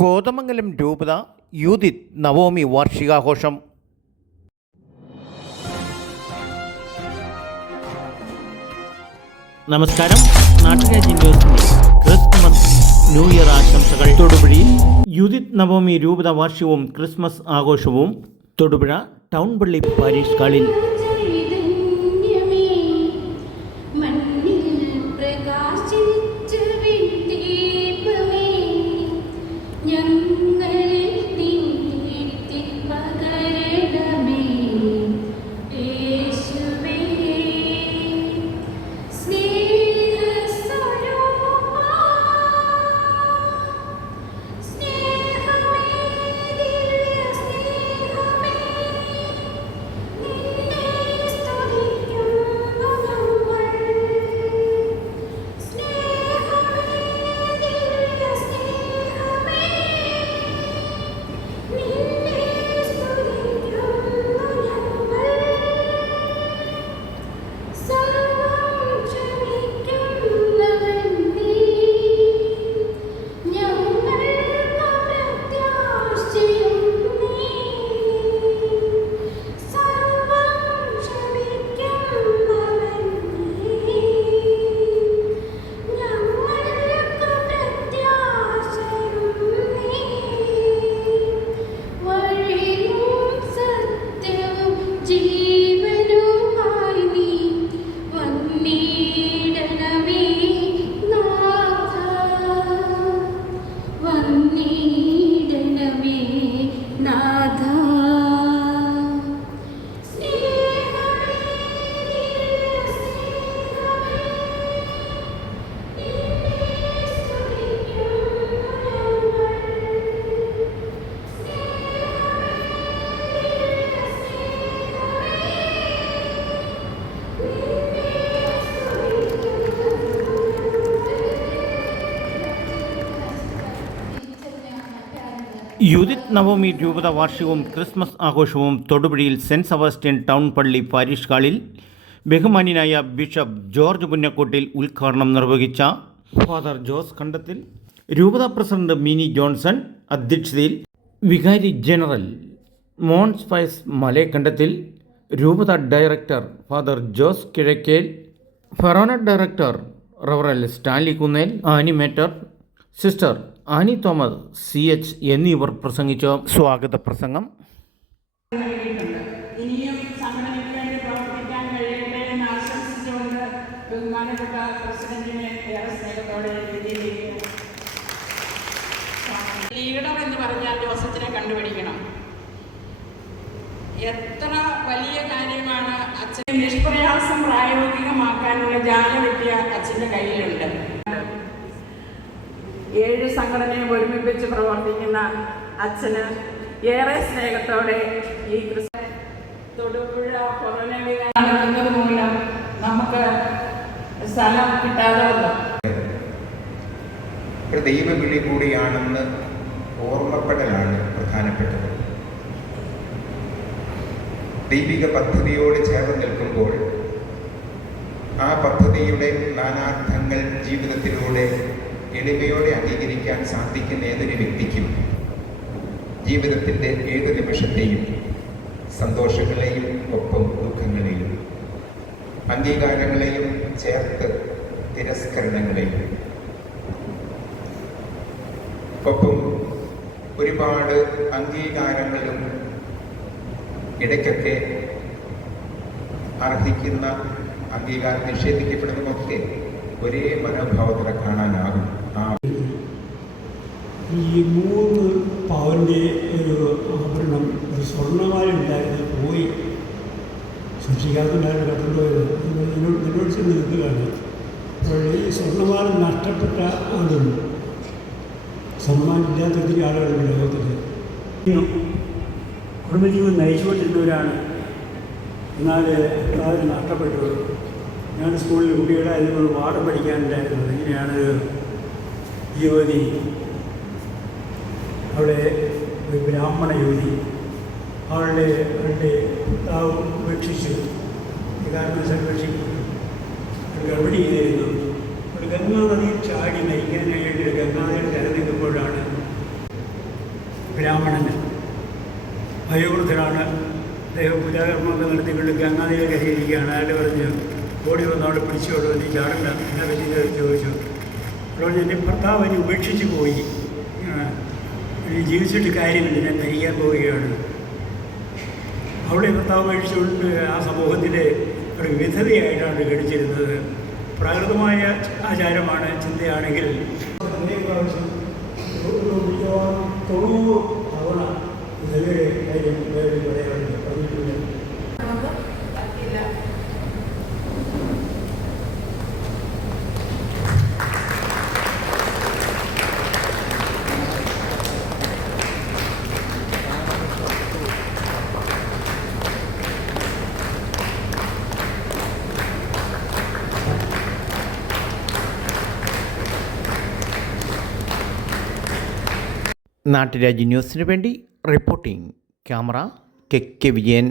കോതമംഗലം രൂപത യൂതിത് നവോമി വാർഷികാഘോഷം. നമസ്കാരം. നാട്ടുരാജ്യ ന്യൂസിന്റെ ക്രിസ്മസ് ന്യൂ ഇയർ ആശംസകൾ. തൊടുപുഴയിൽ യൂതിത് നവോമി രൂപത വാർഷികവും ക്രിസ്മസ് ആഘോഷവും തൊടുപുഴ ടൗൺ പള്ളി പാരീഷ് ഹാളിൽ. യൂതിത് നവോമി രൂപത വാർഷികവും ക്രിസ്മസ് ആഘോഷവും തൊടുപുഴയിൽ സെൻറ്റ് സെബാസ്റ്റ്യൻ ടൗൺ പള്ളി പാരീഷ് ഹാളിൽ ബഹുമാന്യനായ ബിഷപ്പ് ജോർജ് പുന്നക്കോട്ടിൽ ഉദ്ഘാടനം നിർവഹിച്ച ഫാദർ ജോസ് കണ്ടത്തിൽ, രൂപത പ്രസിഡന്റ് മിനി ജോൺസൺ അധ്യക്ഷതയിൽ, വികാരി ജനറൽ മോൻസ് പയസ് മലേക്കണ്ടത്തിൽ, രൂപത ഡയറക്ടർ ഫാദർ ജോസ് കിഴക്കേൽ, ഫെറോന ഡയറക്ടർ റവറൽ Stanley Kunnel, animator sister Annie Thomas CH എന്നിവർ പ്രസംഗിച്ചു. സ്വാഗത പ്രസംഗം. ഇനിയും സംഘടനയ്ക്ക് വേണ്ടി പ്രവർത്തിക്കാൻ കഴിയട്ടെ എന്ന് ആശംസിച്ചുകൊണ്ട് ബഹുമാനപ്പെട്ട പ്രസിഡന്റിനെ ഏറെ സ്നേഹത്തോടെ ലീഡർ എന്ന് പറഞ്ഞാൽ ജോസഫിനെ കണ്ടുപിടിക്കണം. എത്ര വലിയ കാര്യമാണ് അച്ഛൻ നിഷ്പ്രയാസം പ്രായോഗികമാക്കാനുള്ള ജാലവിദ്യ അച്ഛൻ്റെ കയ്യിലുണ്ട്. 7 സംഘടനയെ ഒരുമിപ്പിച്ച് പ്രവർത്തിക്കുന്ന അച്ഛന് ഏറെ സ്നേഹത്തോടെ ഈ തൊടുപുഴ നടക്കുന്നത് മൂലം നമുക്ക് സ്ഥലം കിട്ടാതെ വന്നു. ഒരു ദൈവവിളി കൂടിയാണെന്ന് ഓർമ്മപ്പെടലാണ് പ്രധാനപ്പെട്ടത്. ദൈവിക പദ്ധതിയോട് ചേർന്ന് നിൽക്കുമ്പോൾ ആ പദ്ധതിയുടെ നാനാർത്ഥങ്ങൾ ജീവിതത്തിലൂടെ എളിമയോടെ അംഗീകരിക്കാൻ സാധിക്കുന്ന ഏതൊരു വ്യക്തിക്കും ജീവിതത്തിൻ്റെ ഏത് നിമിഷത്തെയും സന്തോഷങ്ങളെയും ഒപ്പം ദുഃഖങ്ങളെയും അംഗീകാരങ്ങളെയും ചേർത്ത് തിരസ്കരണങ്ങളെയും ഒപ്പം ഒരുപാട് അംഗീകാരങ്ങളും ഇടയ്ക്കൊക്കെ അർഹിക്കുന്ന അംഗീകാരം നിഷേധിക്കപ്പെടുന്നതൊക്കെ ഒരേ മനോഭാവത്തിൽ കാണാനാകും. ഈ 3 പവൻ്റെ ഒരു ആഭരണം, ഒരു സ്വർണ്ണമാലുണ്ടായിരുന്നു, പോയി സൂക്ഷിക്കാത്തണ്ടായിരുന്നു, കണ്ടുപോയത്. നിന്നോട് ചെന്ന് നിൽക്കുകയാണ്. അപ്പോൾ ഈ സ്വർണ്ണമാല നഷ്ടപ്പെട്ട ആളുണ്ട്, സമ്മാനമില്ലാത്ത ഒത്തിരി ആളുകളുണ്ട് ലോകത്തിൽ. കുടുംബജീവിതം നയിച്ചുകൊണ്ടിരുന്നവരാണ്. എന്നാൽ അത് നഷ്ടപ്പെട്ടു. ഞാൻ സ്കൂളിൽ കുട്ടികളെ അതിനോട് പാഠം പഠിക്കാനുണ്ടായിരുന്നു. ഇങ്ങനെയാണ് യുവതി, അവിടെ ഒരു ബ്രാഹ്മണ യുവതി, അവളുടെ ഭർത്താവ് ഉപേക്ഷിച്ചു, കാരണം സംരക്ഷിക്കുന്നു, ഗർഭിണി ചെയ്തിരുന്നു. ഒരു ഗംഗാനദിയിൽ ചാടി നയിക്കാനായിട്ട് ഗംഗാനദിയിൽ കരനിൽക്കുമ്പോഴാണ് ബ്രാഹ്മണന് വയോവൃദ്ധനാണ്. അദ്ദേഹം പൂജാകർമ്മങ്ങൾ നടത്തിക്കൊണ്ട് ഗംഗാനദിയിലേക്ക് ഇരിക്കുകയാണ്. അയാൾ പറഞ്ഞു, ഓടി വന്ന് അവിടെ പിടിച്ചോളൂ, നീ ചാടണ്ട, എന്നെ പറ്റി ചോദിച്ചു. അപ്പോൾ എൻ്റെ ഭർത്താവ് എന്നെ ഉപേക്ഷിച്ച് പോയി, ഇനി ജീവിച്ചിട്ട് കാര്യമില്ല, ഞാൻ മരിക്കാൻ പോവുകയാണ്. അവളെ ഭർത്താവ് ഉപേക്ഷിച്ചുകൊണ്ട് ആ സമൂഹത്തിലെ ഒരു വിധവയായിട്ടാണ് ഗണിച്ചിരുന്നത്. പ്രാകൃതമായ ആചാരമാണ്, ചിന്തയാണെങ്കിൽ പ്രാവശ്യം 90 തവണ വിധവയുടെ കാര്യം പറയാറുണ്ട്, പറഞ്ഞിട്ടുണ്ട്. നാട്ടുരാജ്യ ന്യൂസിനു വേണ്ടി റിപ്പോർട്ടിംഗ് ക്യാമറ കെ വിജയൻ.